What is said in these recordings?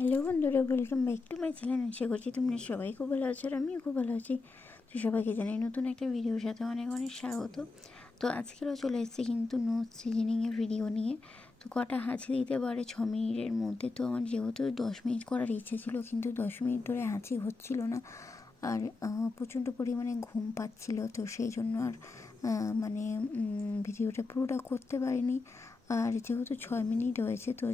হ্যালো বন্ধুরা, welcome back to my channel. আশা করছি তোমরা সবাই খুব ভালো আছো আর আমিও খুব ভালো আছি। তো সবাইকে জানাই নতুন একটা ভিডিওর সাথে অনেক অনেক স্বাগত। তো আজকেরও চলে এসেছি কিন্তু নোজ সিজনিংয়ের ভিডিও নিয়ে। তো কটা হাঁচি দিতে পারে 6 মিনিটের মধ্যে। তো আমার যেহেতু 10 মিনিট করার ইচ্ছে ছিল, কিন্তু 10 মিনিট ধরে হাঁচি হচ্ছিল না, আর প্রচণ্ড পরিমাণে ঘুম পাচ্ছিল। তো সেই জন্য আর ভিডিওটা পুরোটা করতে পারিনি। আর যেহেতু 6 মিনিট হয়েছে, তো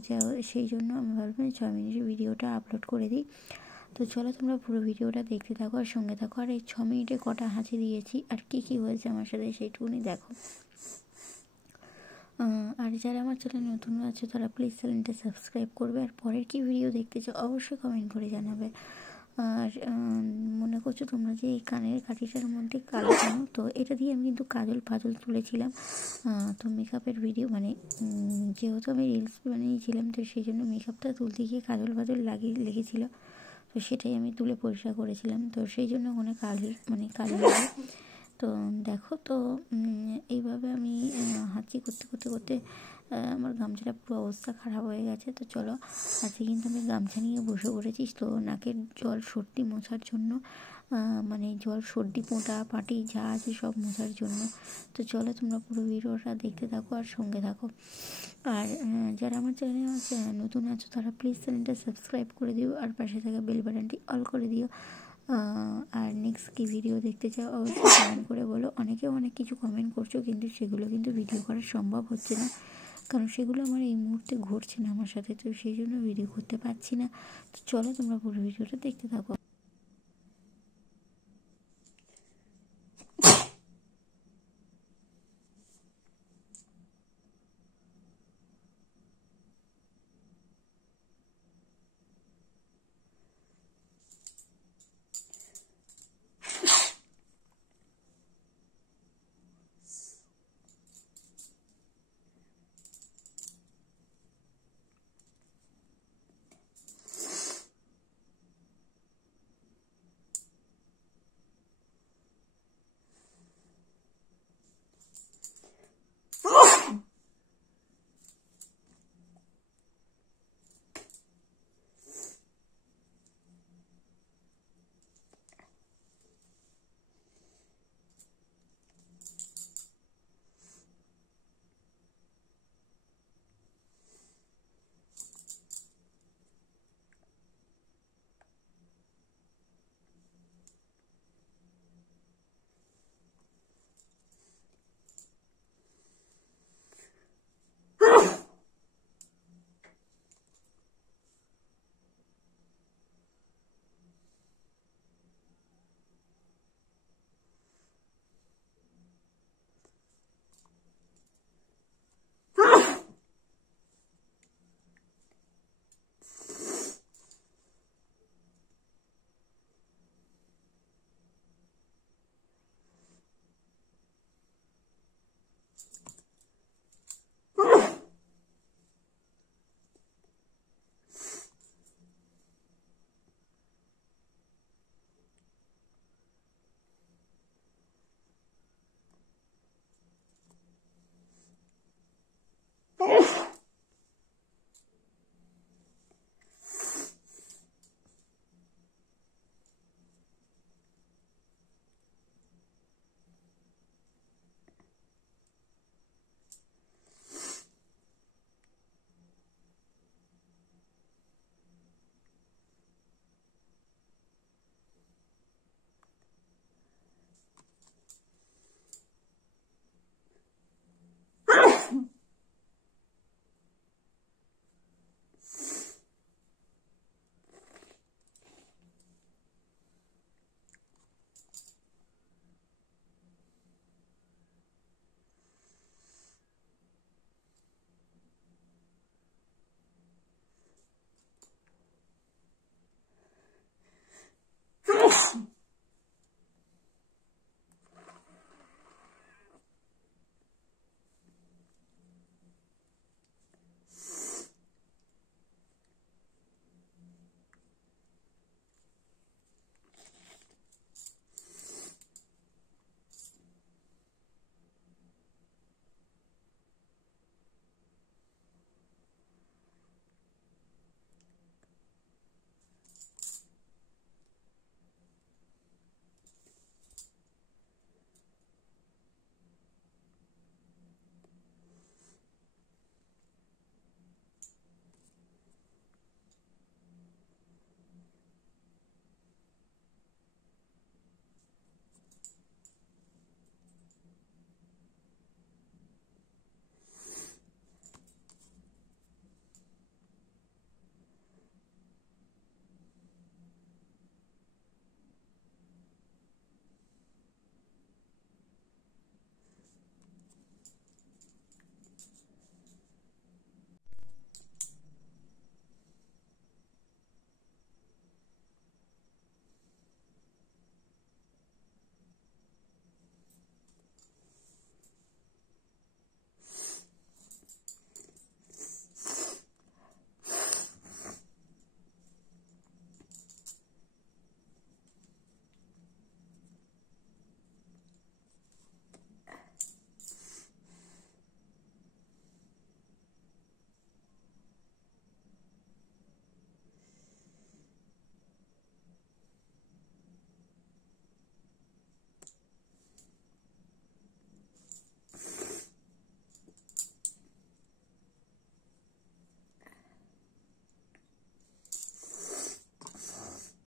সেই জন্য আমি ভাবলাম 6 মিনিটের ভিডিওটা আপলোড করে দিই। তো চলো তোমরা পুরো ভিডিওটা দেখতে থাকো আর সঙ্গে থাকো। আর এই 6 মিনিটে কটা হাঁচি দিয়েছি আর কী হয়েছে আমার সাথে সেইটুকুনি দেখো। আর যারা আমার চ্যানেল নতুন আছে তারা প্লিজ চ্যানেলটা সাবস্ক্রাইব করবে। আর পরের কী ভিডিও দেখতে চাও অবশ্যই কমেন্ট করে জানাবে। আর মনে করছো তোমরা যে এই কানের কাঠিটার মধ্যে কালো কেন, তো এটা দিয়ে আমি কিন্তু কাজল ফাজল তুলেছিলাম। তো মেকআপের ভিডিও যেহেতু আমি রিলস বানিয়েছিলাম, তো সেই জন্য মেকআপটা তুলতে গিয়ে কাজল ফাজল লেগেছিলো। তো সেটাই আমি তুলে পরিষ্কার করেছিলাম, তো সেই জন্য ওখানে কালো লাগে। তো দেখো, তো এইভাবে আমি হাঁচি করতে করতে করতে আমার গামছাটা পুরো অবস্থা খারাপ হয়ে গেছে। তো চলো, আজকে কিন্তু আমি গামছা নিয়ে বসে পড়েছি। তো নাকের জল সর্দি মোছার জন্য, জল সর্দি পোঁটা পাটি যা আছে সব মোছার জন্য। তো চলো তোমরা পুরো ভিডিওটা দেখতে থাকো আর সঙ্গে থাকো। আর যারা আমার চ্যানেলে নতুন আছো তারা প্লিজ চ্যানেলটা সাবস্ক্রাইব করে দিও আর পাশে থাকা বেল বাটনটি অল করে দিও। আর নেক্সট কী ভিডিও দেখতে চাও অবশ্যই কমেন্ট করে বলো। অনেকে অনেক কিছু কমেন্ট করছো, কিন্তু সেগুলো কিন্তু ভিডিও করা সম্ভব হচ্ছে না, কারণ সেগুলো আমার এই মুহূর্তে ঘটছে না আমার সাথে। তো সেই জন্য ভিডিও করতে পারছি না। তো চলো তোমরা পুরো ভিডিওটা দেখতে থাকো।